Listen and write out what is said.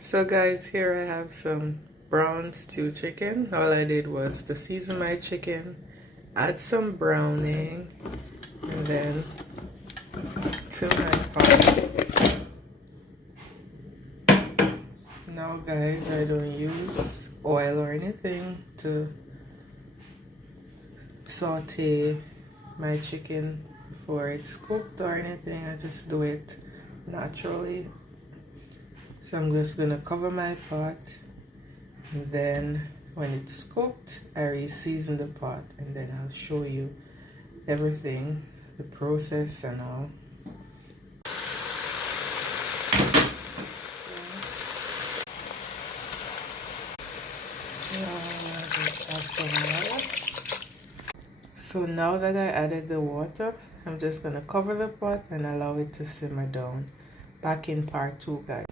So guys, here I have some brown stew chicken. All I did was to season my chicken, add some browning, and then to my pot. Now guys, I don't use oil or anything to saute my chicken before it's cooked or anything. I just do it naturally. So I'm just gonna cover my pot, and then when it's cooked, I re-season the pot, and then I'll show you everything, the process and all. So now that I added the water, I'm just gonna cover the pot and allow it to simmer down. Back in part 2, guys.